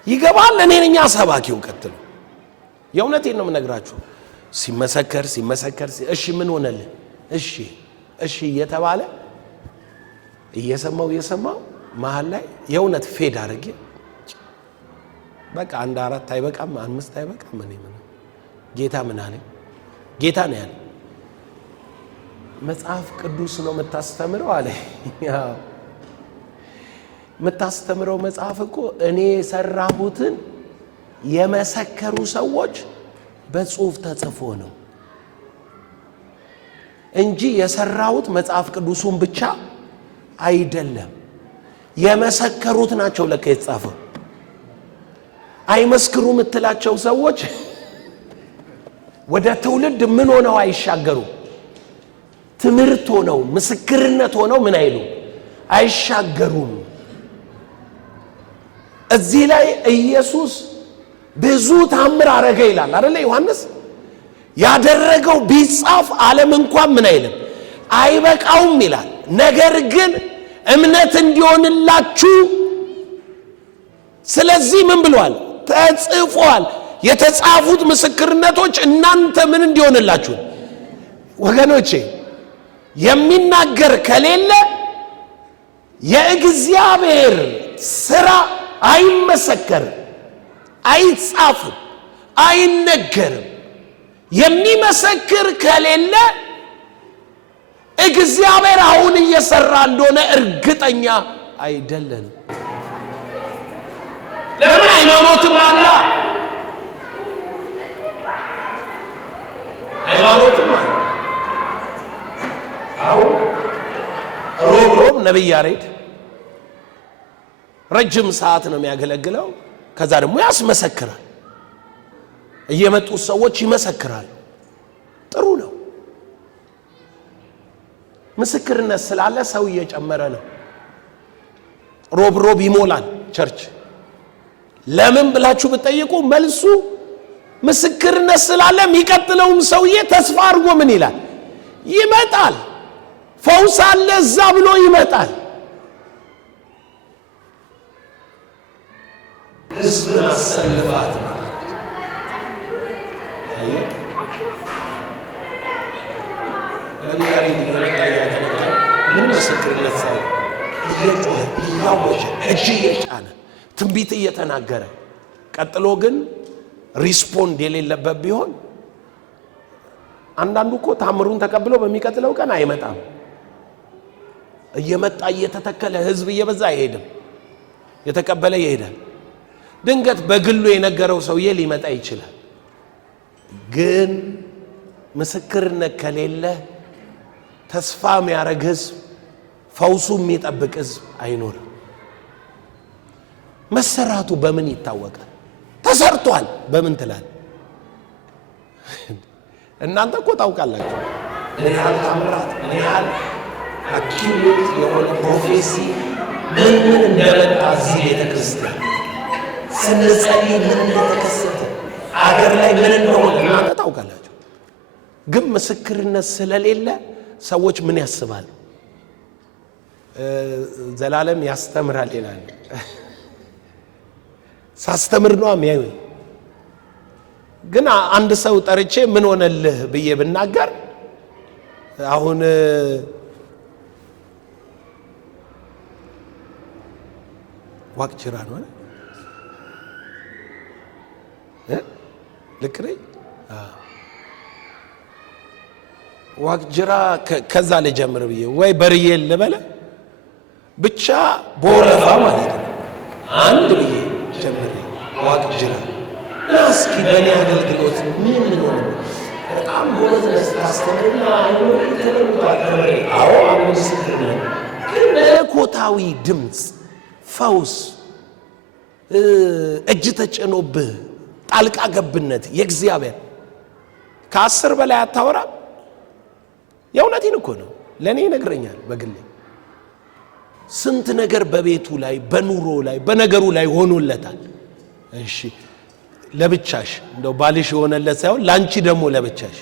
ይገባል። እኔ ነኝ ሰባኪው። ቀጥሎ የእውነቴን ነው የምነግራችሁ። ሲመሰከር እሺ ምን ሆነልህ? እሺ እየተባለ እየሰማው መሃል ላይ የእውነት ፌድ አድርጌ በቃ 1 4 አይበቃም 5 አይበቃም። ምን ጌታ ምን አለ? ጌታ ነው ያለ መጽሐፍ ቅዱስ ነው የምታስተምረው አለ። የምታስተምረው መጽሐፍ እኮ እኔ የሰራሁትን የመሰከሩ ሰዎች በጽሁፍ ተጽፎ ነው እንጂ የሰራሁት መጽሐፍ ቅዱሱን ብቻ አይደለም። የመሰከሩት ናቸው ለካ የተጻፈው። አይመስክሩ የምትላቸው ሰዎች ወደ ትውልድ ምን ሆነው አይሻገሩ? ትምህርት ሆነው ምስክርነት ሆነው ምን አይሉ አይሻገሩም። እዚህ ላይ ኢየሱስ ብዙ ታምር አረገ ይላል አይደል? ዮሐንስ ያደረገው ቢጻፍ ዓለም እንኳን ምን አይልም አይበቃውም ይላል። ነገር ግን እምነት እንዲሆንላችሁ ስለዚህ ምን ብሏል? ተጽፏል። የተጻፉት ምስክርነቶች እናንተ ምን እንዲሆንላችሁ ወገኖቼ፣ የሚናገር ከሌለ የእግዚአብሔር ሥራ አይመሰከርም፣ አይጻፍም፣ አይነገርም። የሚመሰክር ከሌለ እግዚአብሔር አሁን እየሰራ እንደሆነ እርግጠኛ አይደለንም። ለምን ሃይማኖትም አለ ሃይማኖትም አለ። አሁን ሮብ ነብይ ያሬድ ረጅም ሰዓት ነው የሚያገለግለው። ከዛ ደግሞ ያስመሰክራል። እየመጡ ሰዎች ይመሰክራሉ። ጥሩ ነው። ምስክርነት ስላለ ሰው እየጨመረ ነው። ሮብ ይሞላል ቸርች። ለምን ብላችሁ ብትጠይቁ መልሱ ምስክርነት ስላለ የሚቀጥለውም ሰውዬ ተስፋ አድርጎ ምን ይላል? ይመጣል። ፈውስ አለ እዛ ብሎ ይመጣል። ህዝብን አሰልፋት ምን ምስክርነት ሳይ እየጮኸ እያወጀ እጅ እየጫነ ትንቢት እየተናገረ ቀጥሎ ግን ሪስፖንድ የሌለበት ቢሆን አንዳንዱ እኮ ታምሩን ተቀብሎ በሚቀጥለው ቀን አይመጣም። እየመጣ እየተተከለ ህዝብ እየበዛ አይሄድም። የተቀበለ ይሄዳል። ድንገት በግሉ የነገረው ሰውዬ ሊመጣ ይችላል። ግን ምስክርነት ከሌለ ተስፋ የሚያረግ ህዝብ፣ ፈውሱ የሚጠብቅ ህዝብ አይኖርም። መሰራቱ በምን ይታወቃል? ተሰርቷል በምን ትላል? እናንተ እኮ ታውቃላችሁ። ምን ያህል ታምራት፣ ምን ያህል አኪዩት የሆነ ፕሮፌሲ ምን እንደመጣ እዚህ ቤተክርስቲያን ስንጸልይ ምን እንደተከሰተ አገር ላይ ምን እንደሆነ እናንተ ታውቃላችሁ። ግን ምስክርነት ስለሌለ ሰዎች ምን ያስባሉ? ዘላለም ያስተምራል ይላል። ሳስተምር ነው የሚያዩ። ግን አንድ ሰው ጠርቼ ምን ሆነልህ ብዬ ብናገር አሁን ዋቅጅራ ነው ልክ ነኝ? ዋቅጅራ ከዛ ልጀምር ብዬ ወይ በርየል ልበለ ብቻ በወረፋ ማለት ነው አንድ ብዬ ጀምር ዋቅጅራ እስኪ በእኔ አገልግሎት ምን ነው በጣም ጎበዝ አስተምርና አዎ ምስክር ነው ግን መለኮታዊ ድምፅ ፈውስ እጅ ተጭኖብህ ጣልቃ ገብነት የእግዚአብሔር ከ10 በላይ አታወራም የእውነቴን እኮ ነው ለኔ ይነግረኛል በግሌ ስንት ነገር በቤቱ ላይ በኑሮ ላይ በነገሩ ላይ ሆኖለታል እሺ ለብቻሽ እንደው ባልሽ ሆነለት ሳይሆን ላንቺ ደግሞ ለብቻሽ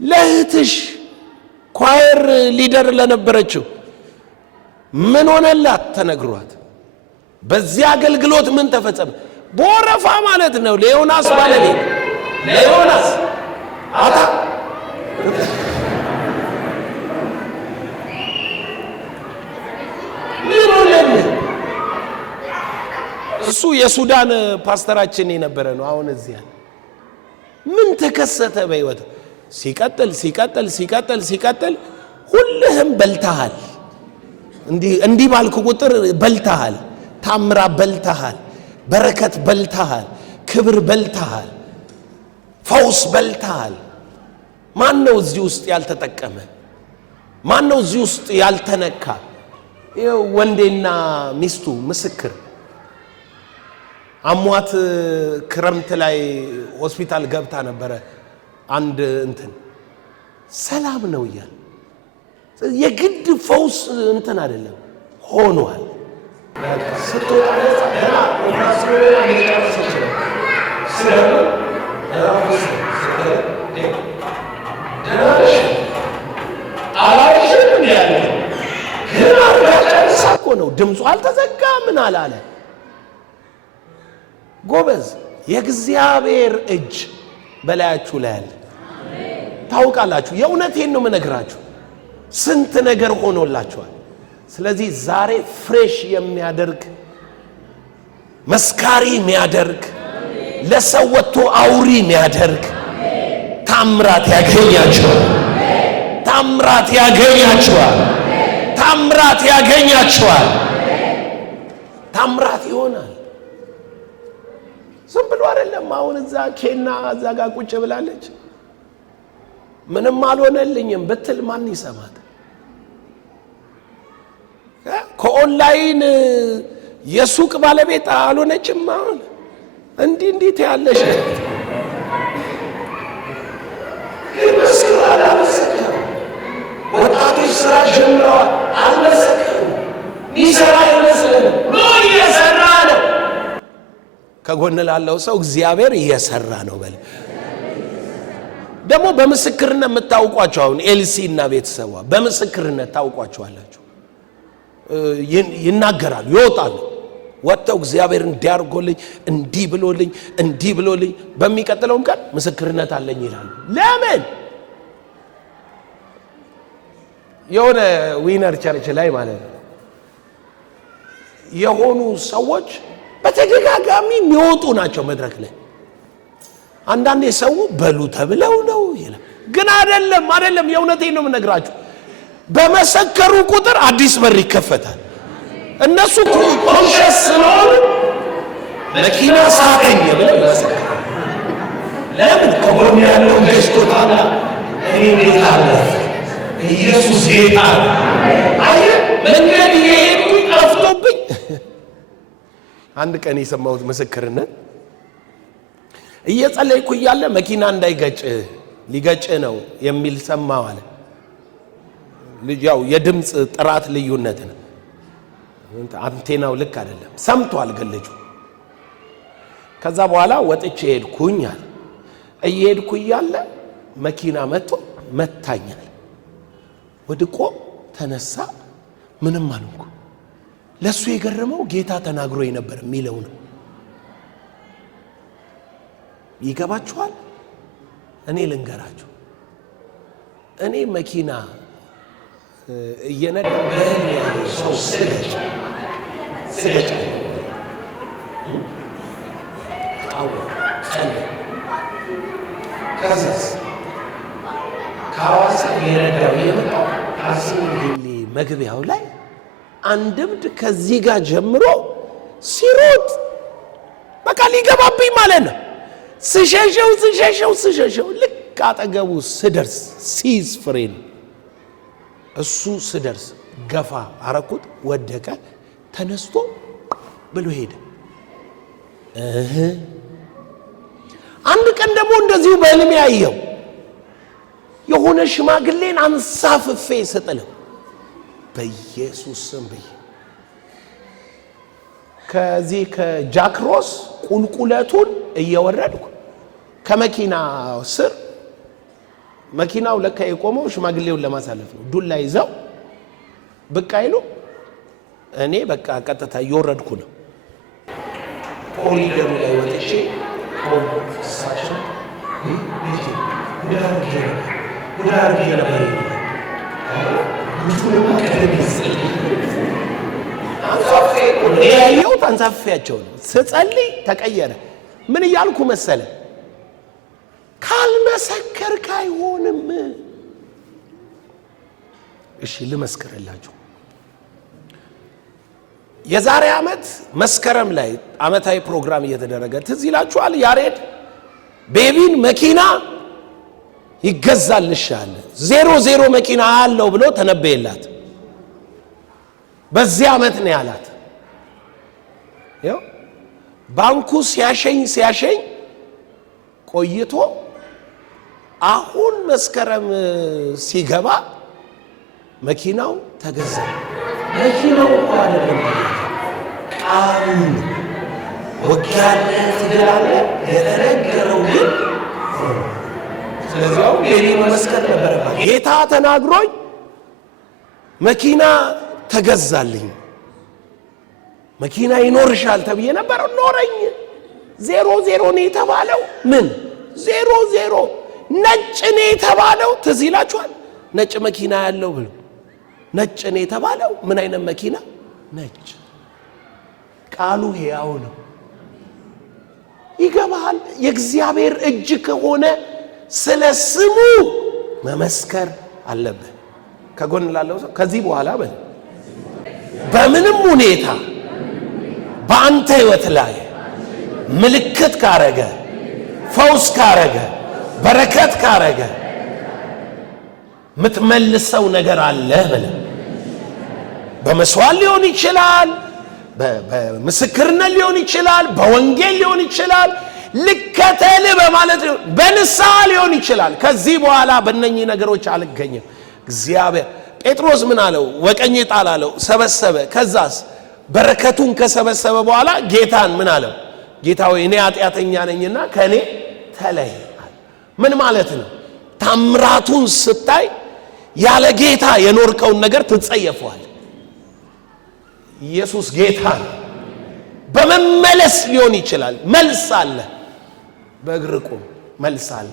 ለእህትሽ ኳየር ሊደር ለነበረችው ምን ሆነላት ተነግሯት በዚህ አገልግሎት ምን ተፈጸመ በወረፋ ማለት ነው ለዮናስ ባለቤት ለዮናስ አታ እሱ የሱዳን ፓስተራችን የነበረ ነው አሁን እዚያ ምን ተከሰተ በህይወት ሲቀጥል ሁልህም በልተሃል እንዲህ ባልኩ ቁጥር በልተሃል ታምራ በልተሃል በረከት በልተሃል ክብር በልተሃል ፈውስ በልተሃል ማን ነው እዚህ ውስጥ ያልተጠቀመ ማን ነው እዚህ ውስጥ ያልተነካ ይሄው ወንዴና ሚስቱ ምስክር አሟት ክረምት ላይ ሆስፒታል ገብታ ነበር አንድ እንትን ሰላም ነው ይላል የግድ ፈውስ እንትን አይደለም ሆኗል ነው ድምፁ አልተዘጋ ምን አላለ ጎበዝ የእግዚአብሔር እጅ በላያችሁ ላይ አለ ታውቃላችሁ የእውነቴን ነው መነግራችሁ ስንት ነገር ሆኖላችኋል ስለዚህ ዛሬ ፍሬሽ የሚያደርግ መስካሪ የሚያደርግ ለሰው ወጥቶ አውሪ የሚያደርግ ታምራት ያገኛችኋል ታምራት ያገኛችኋል ታምራት ያገኛችኋል ታምራት ይሆናል ዝም ብሎ አይደለም አሁን እዛ ኬና እዛ ጋር ቁጭ ብላለች ምንም አልሆነልኝም ብትል ማን ይሰማት ከኦንላይን የሱቅ ባለቤት አልሆነችም አሁን እንዲህ ያለሽ ወጣቶች ስራ ጀምረዋል አልመሰከሩም ሚሰራ ይመስላል ነው እየሰራ ነው ከጎን ላለው ሰው እግዚአብሔር እየሰራ ነው በል ደግሞ በምስክርነት የምታውቋቸው አሁን ኤልሲና ቤተሰቧ በምስክርነት ታውቋቸዋላችሁ ይናገራሉ ይወጣሉ ወጣው እግዚአብሔር እንዲያርጎልኝ እንዲህ ብሎልኝ በሚቀጥለውም ቀን ምስክርነት አለኝ ይላሉ ለምን የሆነ ዊነር ቸርች ላይ ማለት ነው የሆኑ ሰዎች በተደጋጋሚ የሚወጡ ናቸው መድረክ ላይ አንዳንዴ ሰው በሉ ተብለው ነው ይላል ግን አይደለም የእውነቴን ነው የምነግራችሁ በመሰከሩ ቁጥር አዲስ በር ይከፈታል እነሱ ኮንሸስ ነው መኪና ሳተኝ ብለው ይሰከራሉ ለምን ከጎን ያለው ገስቶታና እኔ ቤታለ ኢየሱስ ጌታ አይ መንገድ ይሄዱ ጠፍቶብኝ አንድ ቀን የሰማሁት ምስክርነት እየጸለይኩ እያለ መኪና እንዳይገጭ ሊገጭ ነው የሚል ሰማው አለ ልጅው የድምጽ ጥራት ልዩነት ነው አንቴናው ልክ አይደለም ሰምቷል ገለጁ ከዛ በኋላ ወጥቼ ሄድኩኛል እየሄድኩ እያለ መኪና መጥቶ መታኛል ወድቆ ተነሳ ምንም አልኩ ለሱ የገረመው ጌታ ተናግሮኝ ነበር የሚለው ነው ይገባችኋል እኔ ልንገራችሁ እኔ መኪና እየነዳ ሰው ስገጭ ከዛስ ከሐዋሳ መግቢያው ላይ አንድ እብድ ከዚህ ጋር ጀምሮ ሲሮጥ በቃ ሊገባብኝ ማለት ነው። ስሸሸው ልክ አጠገቡ ስደርስ ሲዝ ፍሬን እሱ ስደርስ ገፋ አረኩት፣ ወደቀ፣ ተነስቶ ብሎ ሄደ። አንድ ቀን ደግሞ እንደዚሁ በህልሜ ያየው የሆነ ሽማግሌን አንሳፍፌ ስጥለው በኢየሱስ ስም ብዬ ከዚህ ከጃክሮስ ቁልቁለቱን እየወረድኩ ከመኪና ስር መኪናው ለካ የቆመው ሽማግሌውን ለማሳለፍ ነው። ዱላ ይዘው ብቅ አይሉ እኔ በቃ ቀጥታ እየወረድኩ ነው። ኮሪደሩ ላይ ወጥቼ ሳቸው ጉዳርጌ ነበር ያየሁት አንሳፍፊያቸው ነው። ስጸልይ ተቀየረ። ምን እያልኩ መሰለ? ካልመሰከርክ አይሆንም። እሺ ልመስክርላችሁ። የዛሬ ዓመት መስከረም ላይ ዓመታዊ ፕሮግራም እየተደረገ ትዝ ይላችኋል። ያሬድ ቤቢን መኪና ይገዛልሻል 00 መኪና አለው ብሎ ተነበየላት። በዚህ ዓመት ነው ያላት። ያው ባንኩ ሲያሸኝ ቆይቶ አሁን መስከረም ሲገባ መኪናው ተገዛ። መኪናው አይደለም ቃሉን ወጋለ ትገላለ የተነገረው ግን ስለዚህ የኔ መስከረ ነበረባት። ጌታ ተናግሮኝ መኪና ተገዛልኝ። መኪና ይኖርሻል ተብዬ ነበር፣ ኖረኝ። 00 ነው የተባለው። ምን 00 ነጭ ነው የተባለው? ትዝ ይላችኋል። ነጭ መኪና ያለው ብሎ ነጭ ነው የተባለው። ምን አይነት መኪና? ነጭ። ቃሉ ሕያው ነው። ይገባሃል? የእግዚአብሔር እጅ ከሆነ ስለ ስሙ መመስከር አለብህ። ከጎን ላለው ሰው ከዚህ በኋላ በምንም ሁኔታ በአንተ ሕይወት ላይ ምልክት ካረገ፣ ፈውስ ካረገ፣ በረከት ካረገ ምትመልሰው ነገር አለ ብለህ በመስዋዕት ሊሆን ይችላል፣ በምስክርነት ሊሆን ይችላል፣ በወንጌል ሊሆን ይችላል፣ ልከተል በማለት በንስሐ ሊሆን ይችላል። ከዚህ በኋላ በእነኚህ ነገሮች አልገኝም። እግዚአብሔር ጴጥሮስ ምን አለው? ወቀኝ ጣል አለው፣ ሰበሰበ። ከዛስ በረከቱን ከሰበሰበ በኋላ ጌታን ምን አለው? ጌታ ሆይ እኔ ኃጢአተኛ ነኝና ከኔ ተለይ። ምን ማለት ነው? ታምራቱን ስታይ ያለ ጌታ የኖርከውን ነገር ትጸየፈዋል። ኢየሱስ ጌታ ነው። በመመለስ ሊሆን ይችላል። መልስ አለ። በእግር ቁም፣ መልስ አለ።